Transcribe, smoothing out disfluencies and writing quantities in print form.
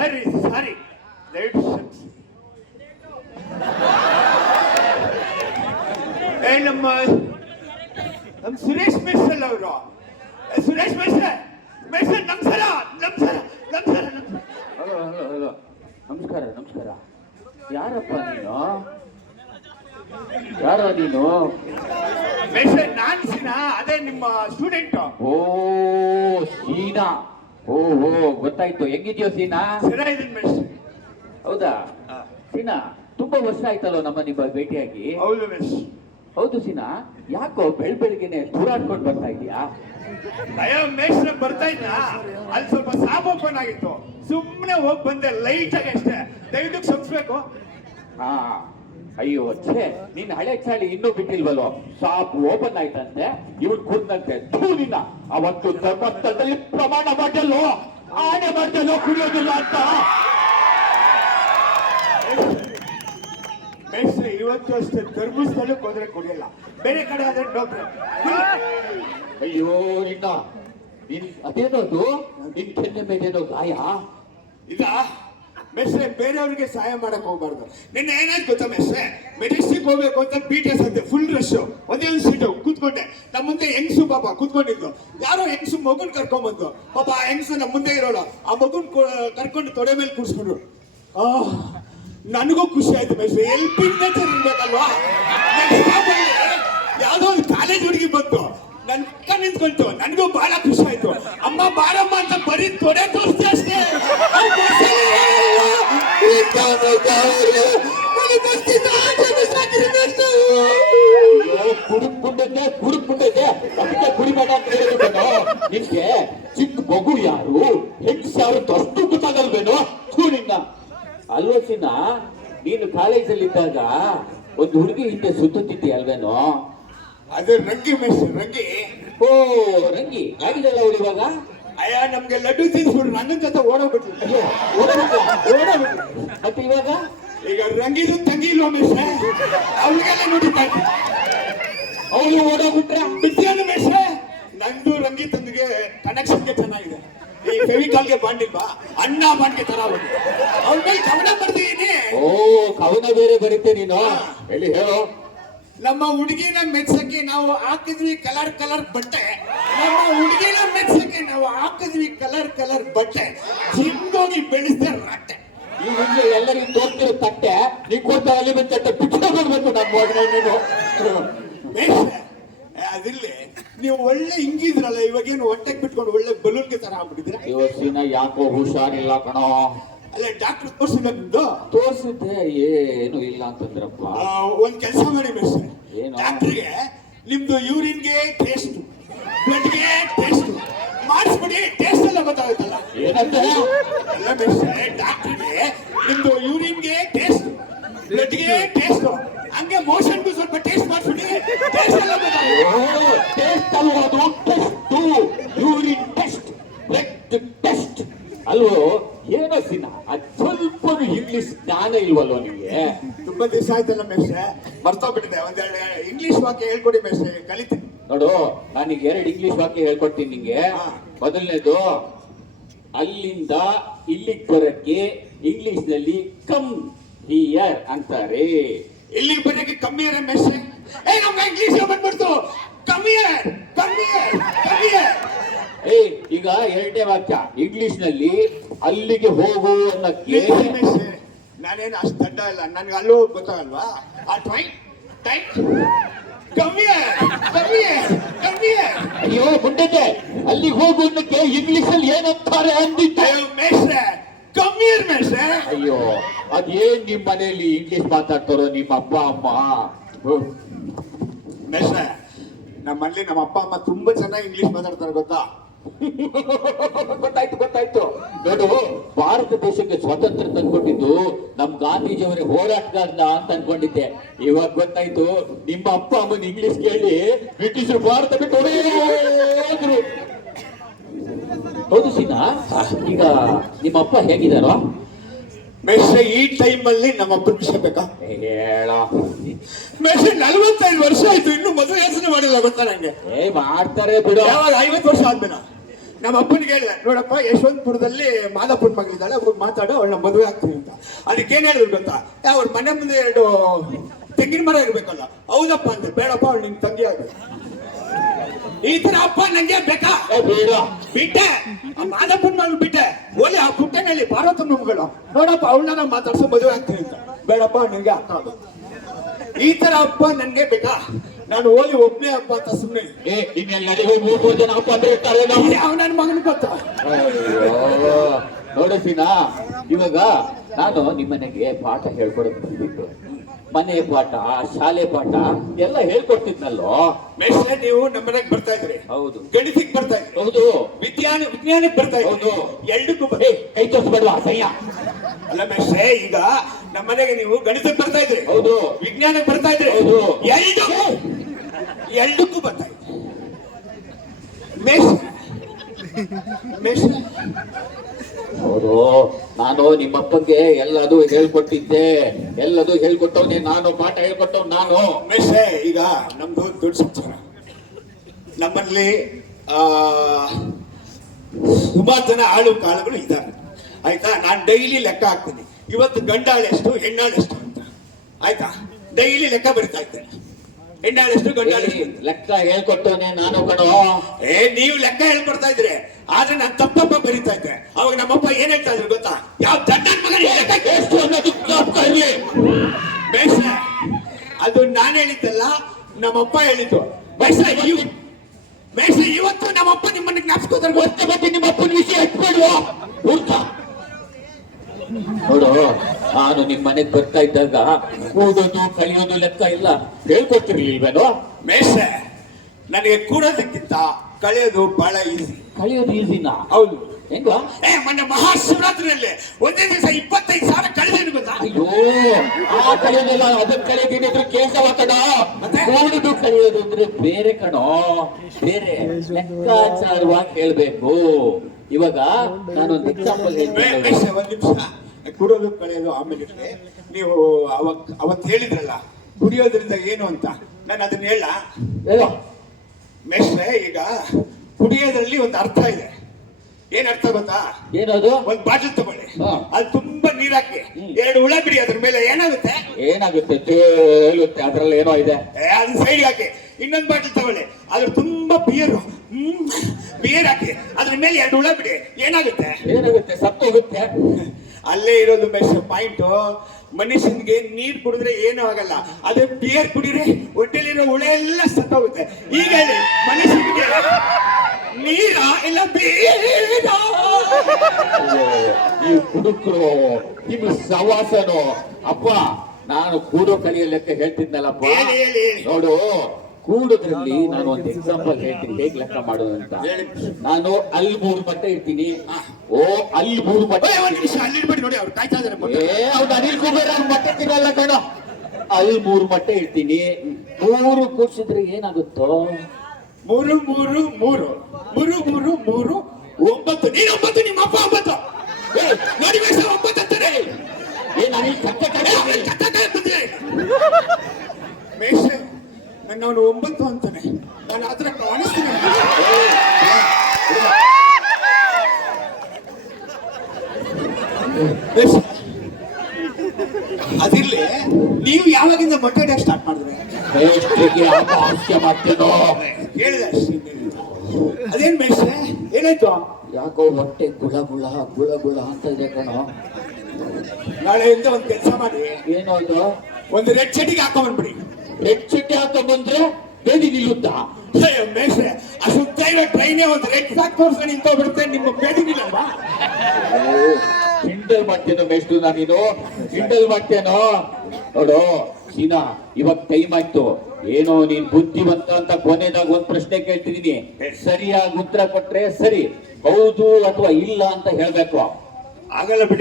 ಸರಿ ಸಾರಿ ದಯವಿಟ್ಟು ಕ್ಷಮಿಸಿ. ನಮ್ಮ ಸುರೇಶ್ ಮೆಸ್ಸಲ್ ಅವರು. ಸುರೇಶ್ ಮೆಸ್ಸರ್ ನಮಸ್ಕಾರ ನಮಸ್ಕಾರ ನಮಸ್ಕಾರ. ಹಲೋ ಹಲೋ ಹಲೋ ನಮಸ್ಕಾರ ನಮಸ್ಕಾರ. ಯಾರಪ್ಪ ನೀನು? ಯಾರ ನೀನು? ಮೆಸ್ಸರ್ ನಾನ್ ಸೀನಾ, ಅದೇ ನಿಮ್ಮ ಸ್ಟೂಡೆಂಟ್. ಓ ಸೀನಾ, ಓ ಓ ಗೊತ್ತಾಯ್ತು. ಹೆಂಗಿದ್ಯೋ ಸೀನಾ? ಚೆನ್ನಾಗಿದ್ದೀನಿ ಮೆಸ್ಸರ್. ಹೌದಾ ಸೀನಾ? ತುಂಬಾ ವರ್ಷ ಆಯ್ತಲ್ಲೋ ನಿಮ್ಮ ಭೇಟಿಯಾಗಿ. ಹೌದು ಮೆಸ್. ಹೌದು ಸೀನಾ, ಯಾಕೋ ಬೆಳಗ್ಗೆನೆ ದೂರಾಡ್ಕೊಂಡು ಬರ್ತಾ ಇದೀಯಾ? ಅಯ್ಯೋ ಮೇಷ್ಟ್ರ ಬರ್ತಾ ಇದ್ದ, ಅಲ್ಲಿ ಸ್ವಲ್ಪ ಸಾಪ್ ಓಪನ್ ಆಗಿತ್ತು, ಸುಮ್ಮನೆ ಹೋಗಿ ಬಂದೆ ಲೈಟ್ ಆಗಿ ಅಷ್ಟೇ. ದಯವಿಟ್ಟು ಕ್ಷಮಿಸ್ಬೇಕು. ಹಾ ಅಯ್ಯೋ ಛೇ, ನಿನ್ ಹಳೆ ಚಾಳಿ ಇನ್ನೂ ಬಿಟ್ಟಿಲ್ವಲ್ಲೋ? ಶಾಪ್ ಓಪನ್ ಆಯ್ತಂತೆ, ಇವನ್ ಕೂತ್ನಂತೆ. ನಿನ್ನ ಅವತ್ತು ಧರ್ಮಸ್ಥಳದಲ್ಲಿ ಪ್ರಮಾಣ ಮಾಡಲ್ಲೋ, ಆಣೆ ಮಾಡಲ್ಲೋ ಕುಡಿಯೋದಿಲ್ಲ ಅಂತ. ಮೇಷ್ಟ್ರ ಇವತ್ತು ಅಷ್ಟೇ ಧರ್ಮಸ್ಥಳಕ್ಕೆ ಹೋದ್ರೆ ಕುಡಿಯಲ್ಲ, ಬೇರೆ ಕಡೆ ಆದ್ರೆ ಡಾಕ್ಟ್ರೆ. ಅಯ್ಯೋ ನಿನ್ನ ಅದೇನೋದು ನಿನ್ ಕೆನ್ನೆ ಮೇಲೇನೋ ಗಾಯ? ಇಲ್ಲ ಮೆಸ್ರೆ, ಬೇರೆಯವ್ರಿಗೆ ಸಹಾಯ ಮಾಡಕ್ ಹೋಗ್ಬಾರ್ದು. ನಿನ್ನೆ ಏನಾಯ್ತು ಗೊತ್ತಾ ಮೆಸ್ರೆ, ಮೆಜೆಸ್ಟಿಕ್ ಹೋಗ್ಬೇಕು ಅಂತ BTS ಅಂತೆ, ಫುಲ್ ರಶ್. ಒಂದೇ ಒಂದು ಸೀಟು ಕೂತ್ಕೊಂಡೆ. ನಮ್ಮ ಮುಂದೆ ಹೆಂಗ್ಸು ಪಾಪ ಕೂತ್ಕೊಂಡಿದ್ದು. ಯಾರೋ ಹೆಂಗ್ಸು ಮಗುನ್ ಕರ್ಕೊಂಡ್ಬಂದು, ಪಾಪ ಆ ಹೆಂಗ್ಸು ನಮ್ಮ ಮುಂದೆ ಇರೋಳು, ಆ ಮಗುನ್ ಕರ್ಕೊಂಡು ತೊಡೆ ಮೇಲೆ ಕೂರ್ಸ್ಕೊಂಡ್ರು. ನನಗೂ ಖುಷಿ ಆಯ್ತು ಮೆಸ್ರೆ. Helping nature ಇರ್ಬೇಕಲ್ವಾ? ಯಾವ್ದೋ ಒಂದು ಕಾಲೇಜ್ ಹುಡುಗಿ ಬಂತು, ನನ್ ಪಕ್ಕ ನಿಂತ್ಕೊಂತು, ನನಗೂ ಬಹಳ ಖುಷಿ ಆಯ್ತು. ಅಮ್ಮ ಬಾರಮ್ಮ ಅಂತ ಬರೀ ತೊಡೆ ತೋರಿಸ್ದೆ ಅಷ್ಟೇ. ಕುಡುಕ್ಬಿಟ್ಟೈತೆ ಅದಕ್ಕೆ ಕುಡಿಬೇಡ ಅಂತ ಹೇಳಿದ್ರು. ನಿನ್ಗೆ ಚಿಕ್ಕ ಮಗು ಯಾರು, ಹೆಂಗ್ಸ್ ಯಾರು ಅಷ್ಟು ಗೊತ್ತಾಗಲ್ವೇನೋ? ನಿನ್ನ ಅಲ್ವಸಿನ, ನೀನು ಕಾಲೇಜಲ್ಲಿದ್ದಾಗ ಒಂದು ಹುಡುಗಿ ಹಿಂದೆ ಸುತ್ತುತ್ತಿದ್ದೆ ಅಲ್ವೇನೋ? ಅದು ರಂಗಿ ಮೆಸ್ಸರ್, ರಂಗಿ. ಓ ರಂಗಿ ಆಗಿದಲ್ಲ ಅವಳು ಇವಾಗ? ಅಯ್ಯ ನಮ್ಗೆ ಲಡ್ಡು ತಿನ್ಸ್ಬಿಟ್ರು, ನನ್ನ ಜೊತೆ ಓಡೋಗ್ಬಿಟ್ರು. ಮತ್ತೆ ಇವಾಗ ಈಗ ರಂಗಿದು ತಂಗಿ ಇಲ್ವಾ ಮೆಸ್ರೆ, ಅವ್ರಿಗೆಲ್ಲ ನೋಡಿದ್ದ ಅವಳು ಓಡೋಗ್ಬಿಟ್ರೆ ಬಿಟ್ಟಿಯಾನು ಮೆಸ್ರೆ. ನಂದು ರಂಗಿ ತಂದಿಗೆ ಕನೆಕ್ಷನ್ಗೆ ಚೆನ್ನಾಗಿದೆ. ಈ ಫೆವಿಕಾಲ್ಗೆ ಬಾಂಡಿಲ್ವಾ, ಅಣ್ಣ ಬಾಂಡ್ಗೆ ತರ ಅವ್ರ ಮೇಲೆ ಕವನ ಬರ್ತಿದ್ದೀನಿ. ಓ ಕವನ ಬೇರೆ ಬರುತ್ತೆ ನೀನು? ಹೇಳಿ ಹೇಳು. ನಮ್ಮ ಹುಡುಗಿನ ಮೆಚ್ಚಕ್ಕೆ ನಾವು ಹಾಕಿದ್ವಿ ಕಲರ್ ಕಲರ್ ಬಟ್ಟೆ. ನಮ್ಮ ಹುಡುಗಿನ ಮೆಚ್ಚಕ್ಕೆ ನಾವು ಹಾಕಿದ್ವಿ ಕಲರ್ ಕಲರ್ ಬಟ್ಟೆ. ಜಿಮ್ದೋಗಿ ಬೆಳೆಸಿದ ರಟ್ಟೆ. ಈ ಮುಂದೆ ಎಲ್ಲರಿಗೂ ತೋರ್ತಿರೋ ತಟ್ಟೆ ನೀನ್ ಕೊಡ್ತಾ ಅಲ್ಲಿ ಬಂದ ತಟ್ಟೆ ಬಿಟ್ಕೊಡ್ಬೇಕು. ನಮ್ಮ ಅದಿಲ್ಲಿ ನೀವು ಒಳ್ಳೆ ಹಿಂಗಿದ್ರಲ್ಲ, ಇವಾಗೇನು ಹೊಟ್ಟೆಗೆ ಬಿಟ್ಕೊಂಡು ಒಳ್ಳೆ ಬಲೂನ್ಗೆ ತರ ಆಗ್ಬಿಟ್ಟಿದ್ರ. ಇವತ್ತಿನ ಯಾಕೋ ಹುಷಾರಿಲ್ಲ ಕಣೋ. ಅಲ್ಲ ಡಾಕ್ಟರ್ ತೋರಿಸಿಲ್ಲ ನಿಮ್ದು? ತೋರಿಸಿದ್ದೆ, ಏನು ಇಲ್ಲ ಅಂತಂದ್ರಪ್ಪ. ಒಂದ್ ಕೆಲಸ ಮಾಡಿ ಮೆಸ್ಸೆ, ಏನು? ಡಾಕ್ಟ್ರಿಗೆ ನಿಮ್ದು ಯೂರಿನ್ಗೆ ಟೇಸ್ಟ್, ಬ್ಲಡ್ಗೆ ಟೇಸ್ಟ್ ಮಾಡಿಸ್ಬಿಡಿ, ಟೇಸ್ಟ್ ಎಲ್ಲ ಗೊತ್ತಾಗುತ್ತಲ್ಲ. ಏನಂತ? ಎಲ್ಲ ಮೆಸ್ಸೆ, ಡಾಕ್ಟ್ರಿಗೆ ನಿಮ್ದು ಯೂರಿನ್ಗೆ ಟೇಸ್ಟ್, ಬ್ಲಡ್ಗೆ ಟೇಸ್ಟ್, ಹಂಗೆ ಮೋಷನ್ಗೂ ಸ್ವಲ್ಪ ಟೇಸ್ಟ್ ಮಾಡಿಸ್ಬಿಡಿ, ಟೇಸ್ಟ್ ಎಲ್ಲ ಗೊತ್ತಾಗುತ್ತೆ. ಟೇಸ್ಟ್ ಅಲ್ವದು, test, urine test, blood test ಅಲ್ವೋ? ಏನೋ ಸಿನ ಅದು ಸ್ವಲ್ಪ ಇಂಗ್ಲಿಷ್ ಜ್ಞಾನ ಇಲ್ವಲ್ವ ನಿಮಗೆ? ತುಂಬಾ ದಿವಸ ಆಯ್ತಲ್ಲ ಮೆಸ್ಸೆ, ಮರ್ತೋಗ್ಬಿಟ್ಟಿದೆ. ಒಂದೆರಡು ಇಂಗ್ಲಿಷ್ ವಾಕ್ಯ ಹೇಳ್ಕೊಡಿ ಮೆಸ್ಸೆ, ಕಲಿತೀನಿ. ನೋಡು, ನಾನೀಗ 2 ಇಂಗ್ಲಿಷ್ ವಾಕ್ಯ ಹೇಳ್ಕೊಡ್ತೀನಿ ನಿಂಗೆ. ಮೊದಲನೇದು, ಅಲ್ಲಿಂದ ಇಲ್ಲಿಗೆ ಬರಕ್ಕೆ ಇಂಗ್ಲಿಷ್ ನಲ್ಲಿ ಕಮ್ ಹಿಯರ್ ಅಂತಾರೆ. ಇಲ್ಲಿಗೆ ಬರಕ್ಕೆ ಕಮ್ಮಿ ಇರ ಮೆಸ್ಸೆ. ನಮ್ಗೆ ಇಂಗ್ಲಿಷ್ ಬಂದ್ಬಿಡ್ತು, ಕಮ್ಮಿಯರ್ ಕಮ್ಮಿಯರ್ ಕಮ್ಮಿಯರ್. ಈಗ 2ನೇ ವಾಕ್ಯ ಇಂಗ್ಲಿಷ್ ನಲ್ಲಿ ಅಲ್ಲಿಗೆ ಹೋಗು ಅನ್ನಕ್ಕೆ. ನಾನೇನು ಅಷ್ಟು ದಡ್ಡ ಇಲ್ಲ, ನನ್ಗೆ ಅಲ್ಲೂ ಗೊತ್ತಾಗಲ್ವಾ? ಆ ಟ್ರೈನ್ ಟೈಮ್ ಕಮ್ಮಿಯರ್ ಕಮ್ಮಿಯರ್ ಕಮ್ಮಿಯರ್. ಅಯ್ಯೋ ಮುಂದೆ ಅಲ್ಲಿಗೆ ಹೋಗು ಅನ್ನಕ್ಕೆ ಇಂಗ್ಲಿಷ್ ಅಲ್ಲಿ ಏನಂತಾರೆ ಅಂದಿದ್ದೆ. ಮೇಷ್ರೆ ಕಮ್ಮಿಯರ್ ಮೇಷ್ರೆ. ಅಯ್ಯೋ ಅದೇನ್ ನಿಮ್ ಮನೆಯಲ್ಲಿ ಇಂಗ್ಲಿಷ್ ಮಾತಾಡ್ತಾರೋ ನಿಮ್ಮ ಅಪ್ಪ ಅಮ್ಮ? ಮೇಷ್ರೆ, ನಮ್ಮಲ್ಲಿ ನಮ್ಮ ಅಪ್ಪ ಅಮ್ಮ ತುಂಬಾ ಚೆನ್ನಾಗಿ ಇಂಗ್ಲಿಷ್ ಮಾತಾಡ್ತಾರೆ ಗೊತ್ತಾ? ಗೊತ್ತಾಯ್ತು ಗೊತ್ತಾಯ್ತು. ನೋಡು, ಭಾರತ ದೇಶಕ್ಕೆ ಸ್ವಾತಂತ್ರ್ಯ ತಂದ್ಕೊಟ್ಟಿದ್ದು ನಮ್ ಗಾಂಧೀಜಿಯವರೇ ಹೋರಾಟಗಾರನ ಅಂತ ಅನ್ಕೊಂಡಿದ್ದೆ. ಇವಾಗ ಗೊತ್ತಾಯ್ತು, ನಿಮ್ಮ ಅಪ್ಪ ಅಮ್ಮನ ಇಂಗ್ಲಿಷ್ ಕೇಳಿ ಬ್ರಿಟಿಷರು ಭಾರತ ಬಿಟ್ಟು ಹೋದ್ರು. ಹೌದು ಸೀನಾ, ಈಗ ನಿಮ್ಮ ಅಪ್ಪ ಹೇಗಿದಾರೋ? ಮೇಷ್ರೆ ಈ ಟೈಮ್ ಅಲ್ಲಿ ನಮ್ಮ ಅಪ್ಪನ ವಿಷಯ ಬೇಕಾ ಹೇಳ? ಮೇಷ್ರೆ 45 ವರ್ಷ ಆಯ್ತು, ಇನ್ನು ಮದುವೆ ಯೋಚನೆ ಮಾಡಿಲ್ಲ ಗೊತ್ತಾ ನಂಗೆ. ಮಾಡ್ತಾರೆ ಬಿಡು. ಯಾವಾಗ 50 ವರ್ಷ ಆದ್ಮೇಲೆ ನಮ್ಮ ಅಪ್ಪನಿಗೆ ಹೇಳಿದೆ, ನೋಡಪ್ಪ ಯಶವಂತಪುರದಲ್ಲಿ ಮಾದಾಪುರ ಮಗಳಿದ್ದಾಳೆ, ಅವ್ರು ಮಾತಾಡೋ ಅವಳನ್ನ ಮದುವೆ ಆಗ್ತೀನಿ ಅಂತ. ಅದಕ್ಕೆ ಏನ್ ಹೇಳಿದ್ರು ಗೊತ್ತಾ, ಅವ್ರ ಮನೆ ಮುಂದೆ 2 ತೆಂಗಿನ ಮರ ಇರ್ಬೇಕಲ್ಲ. ಹೌದಪ್ಪ ಅಂದೆ. ಬೇಡಪ್ಪ, ಅವಳು ನಿನ್ ತಂಗಿ ಆಗ್ಬೇಕು. ಈ ತರ ಅಪ್ಪ ನಂಗೆ ಬೇಕಾ? ಬೇಡ. ಬಿಟ್ಟೆ ಆ ಮಾದಾಪುರ ಮಗಳು ಬಿಟ್ಟೆ. ಓಲಿ ಆ ಪುಟ್ಟನಲ್ಲಿ ಪಾರ್ವತಮ್ಮ ಮಗಳು, ನೋಡಪ್ಪ ಅವಳನ್ನ ಮಾತಾಡ್ಸೋ ಮದುವೆ ಆಗ್ತೀನಿ ಅಂತ. ಬೇಡಪ್ಪ, ನಿನ್ಗೆ ಅಕ್ಕ ಅದು. ಈ ತರ ಅಪ್ಪ ನನ್ಗೆ ಬೇಕಾ? ನಾನು ಓಲಿ ಒಬ್ಬನೇ ಅಪ್ಪ ಅಂತ ಸುಮ್ಮನೆ ಇನ್ನೆಲ್ಲರಿಗೂ 3 ಜನ ಅಪ್ಪ ಅಂದ್ರೆ ಇರ್ತಾರೆ. ಯಾವ ನನ್ನ ಮಗನ ಗೊತ್ತ? ನೋಡು ಸೀನಾ, ಇವಾಗ ನಾನು ನಿಮ್ಮನೆಗೆ ಪಾಠ ಹೇಳ್ಕೊಡೋದು ಬಂದಿದ್ದು. ಮನೆ ಪಾಠ, ಶಾಲೆ ಪಾಠ ಎಲ್ಲ ಹೇಳ್ಕೊಡ್ತಿದ್ನಲ್ಲೋ. ಮೇಷ್ಟ್ರೆ, ನೀವು ನಮ್ಮನೆಗೆ ಬರ್ತಾ ಇದ್ರಿ. ಹೌದು. ಗಣಿತಕ್ಕೆ ಬರ್ತಾ ಇದ್ರಿ. ಹೌದು. ವಿಜ್ಞಾನಕ್ಕೆ ಬರ್ತಾ ಇದ್ರಿ. ಹೌದು. ಎರಡಕ್ಕೂ ಕೈ ತೋರಿಸ್ಬೇಡ್ವಾ ಸಯ್ಯ. ಅಲ್ಲ ಮೇಷ್ಟ್ರೆ, ಈಗ ನಮ್ಮನೆಗೆ ನೀವು ಗಣಿತಕ್ಕೆ ಬರ್ತಾ ಇದ್ರಿ. ಹೌದು. ವಿಜ್ಞಾನಕ್ಕೆ ಬರ್ತಾ ಇದ್ರಿ. ಹೌದು. ಎರಡಕ್ಕೂ ಬರ್ತಾ ಇದ್ರಿ. ಮೇಷ್ಟ್ರೆ, ಹೌದು. ನಾನು ನಿಮ್ಮಪ್ಪಗೆ ಎಲ್ಲದೂ ಹೇಳ್ಕೊಟ್ಟಿದ್ದೆ, ಎಲ್ಲದೂ ಹೇಳ್ಕೊಟ್ಟವ್ನೆ ನಾನು, ಪಾಠ ಹೇಳ್ಕೊಟ್ಟವ್ ನಾನು. ಮೇಷ್ಟ್ರೆ, ಈಗ ನಮ್ದು ದೊಡ್ಡ ಸಂಸಾರ. ನಮ್ಮಲ್ಲಿ ಸುಮಾರು ಜನ ಆಳು ಕಾಳುಗಳು ಇದ್ದಾರೆ. ಆಯ್ತಾ? ನಾನು ಡೈಲಿ ಲೆಕ್ಕ ಹಾಕ್ತೀನಿ. ಇವತ್ತು ಗಂಡಾಳೆಷ್ಟು ಹೆಣ್ಣಾಳೆಷ್ಟು ಅಂತ. ಆಯ್ತಾ? ಡೈಲಿ ಲೆಕ್ಕ ಬರಿತಾ ಇದ್ದೇನೆ. ಹೆಣ್ಣಾಳೆಷ್ಟು ಗಂಡಾಳೆಷ್ಟು ಲೆಕ್ಕ ಹೇಳ್ಕೊಟ್ಟವನೆ ನಾನು ಕಣೋ. ನೀವು ಲೆಕ್ಕ ಹೇಳ್ಕೊಡ್ತಾ ಇದ್ರಿ, ಆದ್ರೆ ನಾನು ತಪ್ಪಪ್ಪ ಬರಿತಾ ಇದ್ದೆ. ಅವಾಗ ನಮ್ಮಪ್ಪ ಏನ್ ಹೇಳ್ತಾ ಇದ್ರು ಗೊತ್ತಾ? ಯಾವ ದಡ್ಡನ ಮಗ ಎಷ್ಟು ಅನ್ನೋದು ಜ್ಞಾಪಕ ಇರ್ಲಿ. ಬೇಸ್ರೆ, ಅದು ನಾನು ಹೇಳಿದ್ದಲ್ಲ, ನಮ್ಮಪ್ಪ ಹೇಳಿದ್ದು. ಬೇಸ್ರೆ, ಇವತ್ತು ನಮ್ಮಪ್ಪ ನಿಮ್ಮನ್ನ ಜ್ಞಾಪಿಸ್ಕೋತಾರೆ. ಗೊತ್ತ ಮತ್ತೆ ನಿಮ್ಮ ಅಪ್ಪನ ವಿಷಯ ಹಚ್ಬೇಡುವ. ನೋಡು, ನಾನು ನಿಮ್ ಮನೆಗ್ ಬರ್ತಾ ಇದ್ದಾಗ ಕೂಡೋದು ಕಳಿಯೋದು ಲೆಕ್ಕ ಇಲ್ಲ ಹೇಳ್ಕೊಡ್ತಿರ್ಲಿಲ್ವೇನೋ? ಮೇಷ್ಟ್ರೆ, ನನಗೆ ಕೂಡೋದಕ್ಕಿಂತ ಕಳೆಯೋದು ಬಹಳ ಈಸಿ. ಕಳಿಯೋದು ಈಸಿನಾ? ಹೌದು. ಹೆಂಗ? ಮೊನ್ನೆ ಮಹಾಶಿವರಾತ್ರಿಯಲ್ಲಿ ಒಂದೇ ದಿವಸ 25,000 ಕಳೆದೇನು ಗೊತ್ತಾ? ಅಯ್ಯೋ, ಆ ಕಳೆಯೋದಿಲ್ಲ, ಅದಕ್ಕೆ ಕಳೆದಿದ್ರೆ ಕೇಸವ ಕಣ. ಮತ್ತೆ? ಕೂಡುದು ಕಳೆಯೋದು ಅಂದ್ರೆ ಬೇರೆ ಕಣೋ, ಬೇರೆ ಲೆಕ್ಕಾಚಾರವಾಗಿ ಹೇಳ್ಬೇಕು. ಇವಾಗ ನಾನೊಂದು ಎಕ್ಸಾಂಪಲ್ ಹೇಳ್ತೀನಿ. ಒಂದ್ ನಿಮಿಷ. ಕುಡಿಯೋದು ಕಳೆಯೋದು ಆಮೇಲೆ ನೀವು ಅವತ್ತು ಹೇಳಿದ್ರಲ್ಲ ಕುಡಿಯೋದ್ರಿಂದ ಏನು ಅಂತ, ನಾನು ಅದನ್ನ ಹೇಳ. ಹೇಳೋ ಮೇಷ್ಟ್ರೆ, ಈಗ ಕುಡಿಯೋದ್ರಲ್ಲಿ ಒಂದು ಅರ್ಥ ಇದೆ. ಏನ್ ಅರ್ಥ ಗೊತ್ತಾ? ಏನದು? ಒಂದ್ ಬಾಟಲ್ ತಗೊಳ್ಳಿ, ಹಾ. ಅದು ತುಂಬಾ ನೀರ್ ಹಾಕಿ 2 ಹುಳ ಬಿಡಿ, ಅದ್ರ ಮೇಲೆ ಏನಾಗುತ್ತೆ? ಏನಾಗುತ್ತೆ? ತೇಲುತ್ತೆ. ಅದ್ರಲ್ಲಿ ಏನೋ ಇದೆ. ಅದು ಸೈಡ್ ಹಾಕಿ. ಇನ್ನೊಂದು ಬಾಟಲ್ ತಗೊಳ್ಳಿ, ಅದ್ರ ತುಂಬಾ ಬಿಯರ್ ಹಾಕಿ, ಅದ್ರ ಮೇಲೆ 2 ಹುಳ ಬಿಡಿ, ಏನಾಗುತ್ತೆ? ಏನಾಗುತ್ತೆ? ಸತ್ತೋಗುತ್ತೆ. ಅಲ್ಲೇ ಇರೋದು ಬೆಸ್ಟ್ ಪಾಯಿಂಟ್. ಮನುಷ್ಯನ್ಗೆ ನೀರ್ ಕುಡಿದ್ರೆ ಏನೂ ಆಗಲ್ಲ, ಅದೇ ಬಿಯರ್ ಕುಡಿದ್ರೆ ಹೊಟ್ಟೆಲಿರೋ ಹುಳ ಎಲ್ಲ ಸತ್ತೋಗುತ್ತೆ. ಈಗ ಹೇಳಿ, ಮನುಷ್ಯನಿಗೆ ನೀರ ಇಲ್ಲ ಬೀರ? ಈ ಕುಡುಕರು, ನಿಮ್ಮ ಸವಾಸನು. ಅಪ್ಪ, ನಾನು ಕೂಡೋ ಕಲಿಯ ಲೆಕ್ಕ ಹೇಳ್ತಿದ್ನಲ್ಲಪ್ಪ. ಹೇಳಿ, ಹೇಳಿ, ಹೇಳಿ. ನೋಡು, ಕೂಡೋದ್ರಲ್ಲಿ ನಾನು ಒಂದು ಎಕ್ಸಾಂಪಲ್ ಹೇಳ್ತೀನಿ, ಹೇಗ್ ಲೆಕ್ಕ ಮಾಡೋದು ಅಂತ. ನಾನು ಅಲ್ಲಿ 3 ಮಟ್ಟ ಇರ್ತೀನಿ. ಅಲ್ಲಿ 3 ಮಟ್ಟ. ಒಂದ್ ನಿಮಿಷ, ಅಲ್ಲಿ ಇಡ್ಬೇಡಿ, ನೋಡಿ ಅವ್ರು ಕಾಯ್ತಾ ಇದಾರೆ. ಅವ್ನು ಅನಿಲ್ ಕುಬೇರ್ ಅವ್ರ ಮಟ್ಟ ತಿನ್ನಲ್ಲ ಕಣ. ಅಲ್ಲಿ 3 ಮಟ್ಟ ಇರ್ತೀನಿ. 3 ಕೂಡ್ಸಿದ್ರೆ ಏನಾಗುತ್ತೋ? 3 3 3 3 3 3 9. ನೀನು 9, ನಿಮ್ಮ ಅಪ್ಪ 9. ನೋಡಿ ಬೇಸ 9 ಅಂತಾರೆ. ಏನ್ ಅನಿಲ್ ಮೇಷ್ಟ್ರೆ, ನನ್ನವನು 9 ಅಂತಾನೆ. ನಾನು ಆತರ ಕಾಣಿಸ್ತೀನಿ. ಅದಿರ್ಲಿ, ನೀವು ಯಾವಾಗಿಂದ ಮೊಟ್ಟೆ ಇಡಕ್ಕೆ ಸ್ಟಾರ್ಟ್ ಮಾಡಿದ್ರೆ? ಹಾಸ್ಯ ಮಾಡ್ತೇನೋ ಹೇಳಿದೆ ಅಷ್ಟೇ. ಅದೇನ್ ಮೇಷ್ಟ್ರೆ, ಏನಾಯ್ತು? ಯಾಕೋ ಹೊಟ್ಟೆ ಗುಳ ಗುಳ ಗುಳ ಗುಳ ಅಂತ ಇದೆ ಕಣೋ. ನಾಳೆಯಿಂದ ಒಂದ್ ಕೆಲಸ ಮಾಡಿ, ಏನೋ ಅದು? ಒಂದು ರೆಡ್ ಚಟಿಗೆ ಹಾಕೊಂಡ್ಬಿಡಿ. ರೆಡ್ ಚಟ್ಟಿ ಹಾಕ ಬಂದ್ರೆ ಬೇದಿ ನಿಲ್ಲುತ್ತಾ? ಮೇಷ್ಟ್ರೆ, ಆ ಸುತ್ತ ಇರೋ ಟ್ರೈನೇ ಒಂದು ರೆಡ್ ಫ್ಲಾಗ್ ತೋರಿಸ್ಕೊಂಡು ನಿಂತೋಗ್ಬಿಡುತ್ತೆ, ನಿಮ್ಮ ಬೇದಿ ನಿಲ್ಲಲ್ವಾ? ಕಿಂಡಲ್ ಮಾಡ್ತೇನೋ ಮೇಷ್ಟ್ರು, ನಾನೀನು ಕಿಂಡಲ್ ಮಾಡ್ತೇನೋ. ನೋಡು ಸೀನಾ, ಇವಾಗ ಟೈಮ್ ಆಯ್ತು. ಏನೋ ನೀನ್ ಬುದ್ಧಿವಂತ ಅಂತ ಕೊನೆದಾಗ ಒಂದ್ ಪ್ರಶ್ನೆ ಕೇಳ್ತಿದೀನಿ, ಸರಿಯಾಗಿ ಉತ್ತರ ಕೊಟ್ರೆ ಸರಿ, ಹೌದು ಅಥವಾ ಇಲ್ಲ ಅಂತ ಹೇಳ್ಬೇಕು. ಆಗಲ್ಲ ಬಿಡಿ.